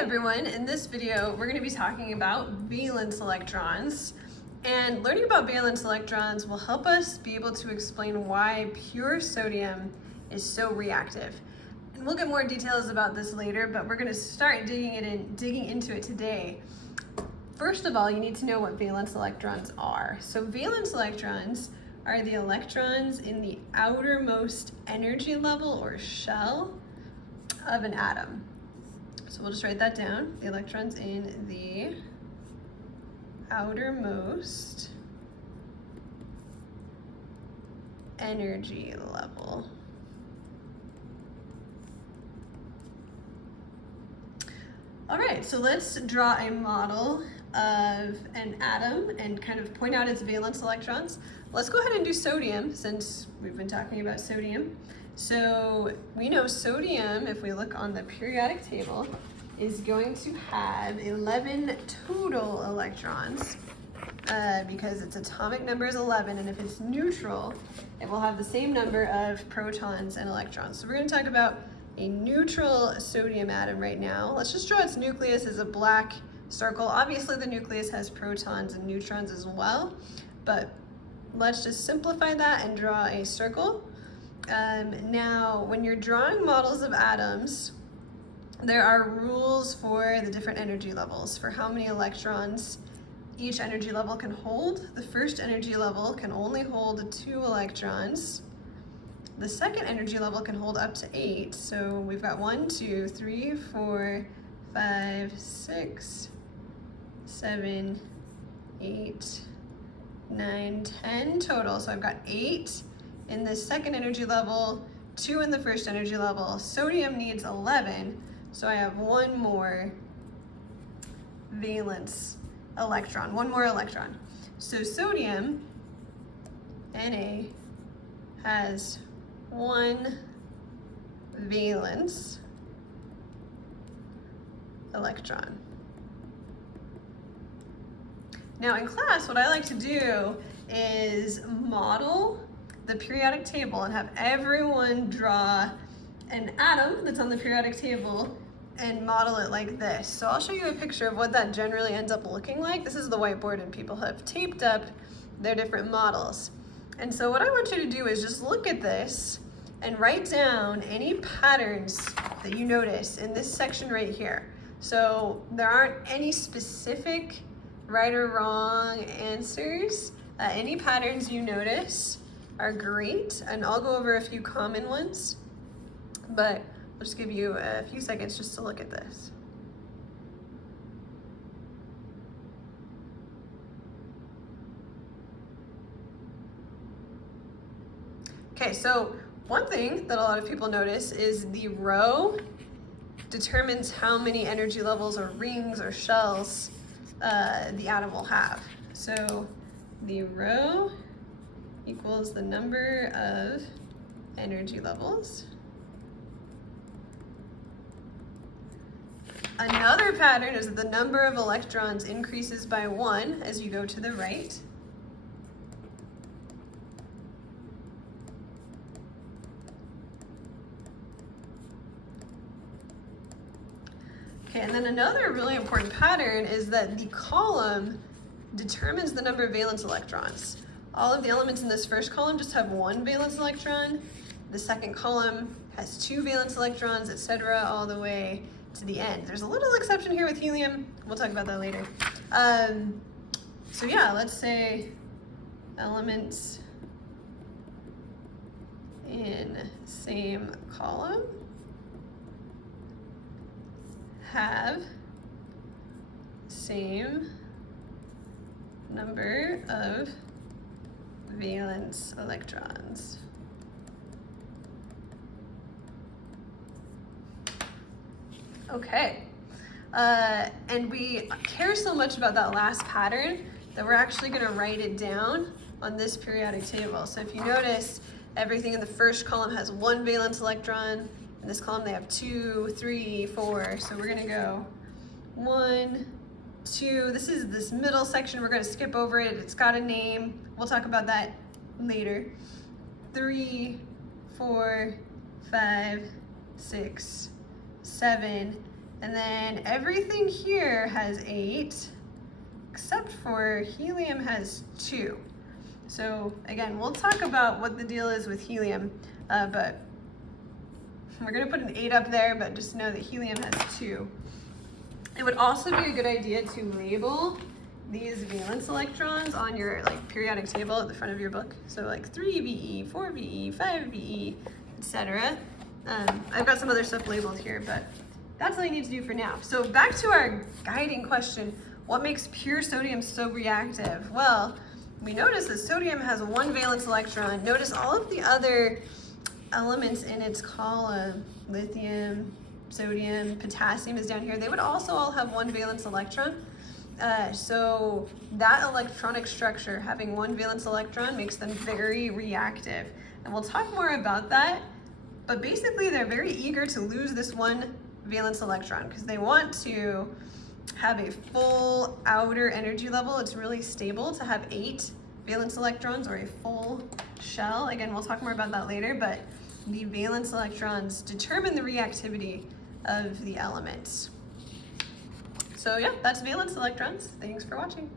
everyone, in this video we're going to be talking about valence electrons, and learning about valence electrons will help us be able to explain why pure sodium is so reactive. And we'll get more details about this later, but we're going to start digging into it today. First of all, you need to know what valence electrons are. So valence electrons are the electrons in the outermost energy level or shell of an atom. So we'll just write that down. The electrons in the outermost energy level. All right, so let's draw a model of an atom and kind of point out its valence electrons. Let's go ahead and do sodium since we've been talking about sodium. So we know sodium, if we look on the periodic table, is going to have 11 total electrons because its atomic number is 11, and if it's neutral, it will have the same number of protons and electrons. So we're going to talk about a neutral sodium atom right now. Let's just draw its nucleus as a black circle. Obviously the nucleus has protons and neutrons as well, but let's just simplify that and draw a circle. Now, when you're drawing models of atoms, there are rules for the different energy levels, for how many electrons each energy level can hold. The first energy level can only hold 2 electrons. The second energy level can hold up to 8. So we've got 1, 2, 3, 4, 5, 6, 7, 8, 9, 10 total. So I've got 8 in the second energy level, 2 in the first energy level. Sodium needs 11, so I have one more valence electron, one more electron. So sodium, Na, has 1 valence electron. Now in class, what I like to do is model the periodic table and have everyone draw an atom that's on the periodic table and model it like this. So I'll show you a picture of what that generally ends up looking like. This is the whiteboard, and people have taped up their different models. And so what I want you to do is just look at this and write down any patterns that you notice in this section right here. So there aren't any specific right or wrong answers. Any patterns you notice are great, and I'll go over a few common ones, but I'll just give you a few seconds just to look at this. Okay, so one thing that a lot of people notice is the row determines how many energy levels or rings or shells the atom will have. So the row equals the number of energy levels. Another pattern is that the number of electrons increases by 1 as you go to the right. Okay, and then another really important pattern is that the column determines the number of valence electrons. All of the elements in this first column just have 1 valence electron. The second column has 2 valence electrons, etc., all the way to the end. There's a little exception here with helium. We'll talk about that later. So yeah, let's say elements in same column have same number of valence electrons. Okay, and we care so much about that last pattern that we're actually going to write it down on this periodic table. So if you notice, everything in the first column has 1 valence electron. In this column they have 2, 3, 4. So we're going to go 1, 2. This is this middle section. We're going to skip over it. It's got a name. We'll talk about that later. 3, 4, 5, 6, 7, And then everything here has 8, except for helium has 2. So again, we'll talk about what the deal is with helium, but we're gonna put an 8 up there, but just know that helium has 2. It would also be a good idea to label these valence electrons on your periodic table at the front of your book. So like 3VE, 4VE, 5VE, etc. I've got some other stuff labeled here, but that's all you need to do for now. So back to our guiding question, what makes pure sodium so reactive? Well, we notice that sodium has 1 valence electron. Notice all of the other elements in its column, lithium, sodium, potassium is down here. They would also all have 1 valence electron. So that electronic structure, having 1 valence electron, makes them very reactive. And we'll talk more about that, but basically they're very eager to lose this 1 valence electron because they want to have a full outer energy level. It's really stable to have 8 valence electrons or a full shell. Again, we'll talk more about that later, but the valence electrons determine the reactivity of the elements. So yeah, that's valence electrons. Thanks for watching.